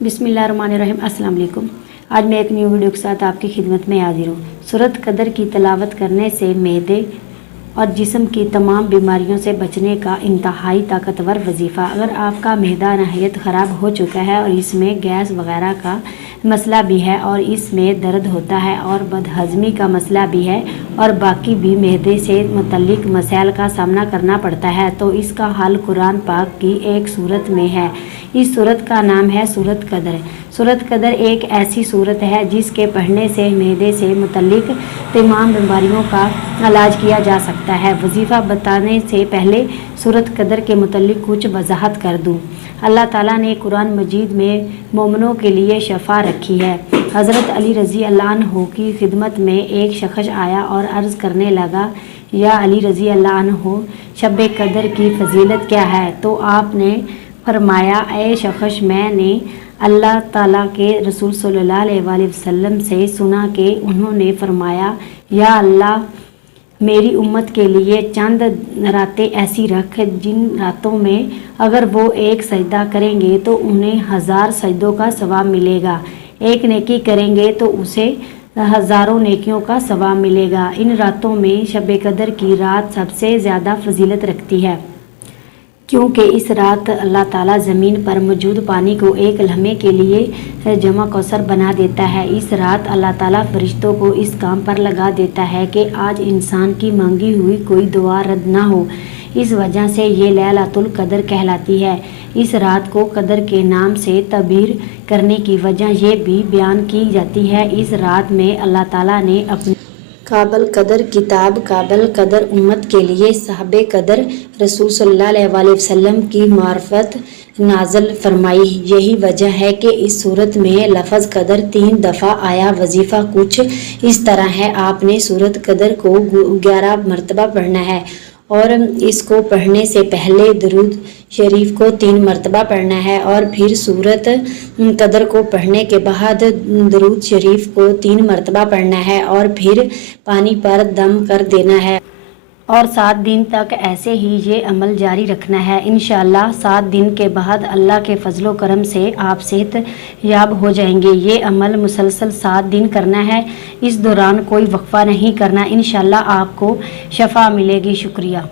बिस्मिल्लाहिर्रहमानिर्रहीम। अस्सलाम वालेकुम। आज मैं एक न्यू वीडियो के साथ आपकी खिदमत में हाजिर हूँ। सूरत कदर की तिलावत करने से मैदे और जिस्म की तमाम बीमारियों से बचने का इंतहाई ताकतवर वजीफ़ा। अगर आपका मैदा नहायत ख़राब हो चुका है और इसमें गैस वगैरह का मसला भी है और इसमें दर्द होता है और बदहज़मी का मसला भी है और बाकी भी मैदे से मुतल्लिक मसाइल का सामना करना पड़ता है, तो इसका हल कुरान पाक की एक सूरत में है। इस सूरत का नाम है सूरत कदर। सूरत कदर एक ऐसी सूरत है जिसके पढ़ने से मैदे से मुतल्लिक तमाम बीमारियों का इलाज किया जा सकता है। वजीफ़ा बताने से पहले सूरत कदर के मुतल्लिक कुछ वजाहत कर दूँ। अल्लाह ताला ने कुरान मजीद में मोमिनों के लिए शफ़ा रखी है। हज़रत अली रज़ी अल्लाह अन्हु की खिदमत में एक शख्स आया और अर्ज़ करने लगा, या अली रज़ी अल्लाह अन्हु, शब कदर की फजीलत क्या है? तो आपने फरमाया, ए शख्स, मैंने अल्लाह ताला के रसूल सल्लल्लाहु अलैहि वसल्लम से सुना कि उन्होंने फरमाया, या अल्लाह, मेरी उम्मत के लिए चंद रातें ऐसी रख जिन रातों में अगर वो एक सजदा करेंगे तो उन्हें 1000 सजदों का सवाब मिलेगा। एक नेकी करेंगे तो उसे हज़ारों नेकियों का सवाब मिलेगा। इन रातों में शब कदर की रात सबसे ज़्यादा फजीलत रखती है, क्योंकि इस रात अल्लाह ताला ज़मीन पर मौजूद पानी को एक लम्हे के लिए जमा कौसर बना देता है। इस रात अल्लाह ताला फरिश्तों को इस काम पर लगा देता है कि आज इंसान की मांगी हुई कोई दुआ रद्द ना हो। इस वजह से ये लैलतुल कदर कहलाती है। इस रात को कदर के नाम से तबीर करने की वजह ये भी बयान की जाती है। इस रात में अल्लाह ताला ने अपनी काबल कदर किताब काबल कदर उम्मत के लिए साहबे कदर रसूल सल्लल्लाहु अलैहि वसल्लम की मार्फत नाज़िल फरमाई। यही वजह है कि इस सूरत में लफ्ज़ कदर 3 दफ़ा आया। वजीफ़ा कुछ इस तरह है, आपने सूरत कदर को 11 मरतबा पढ़ना है और इसको पढ़ने से पहले दरूद शरीफ को 3 मरतबा पढ़ना है और फिर सूरत कदर को पढ़ने के बाद दरूद शरीफ को 3 मरतबा पढ़ना है और फिर पानी पर दम कर देना है और 7 दिन तक ऐसे ही ये अमल जारी रखना है। इंशाअल्लाह 7 दिन के बाद अल्लाह के फजलो करम से आप सेहत याब हो जाएंगे। ये अमल मुसलसल 7 दिन करना है, इस दौरान कोई वक्फा नहीं करना। इंशाअल्लाह आपको शफा मिलेगी। शुक्रिया।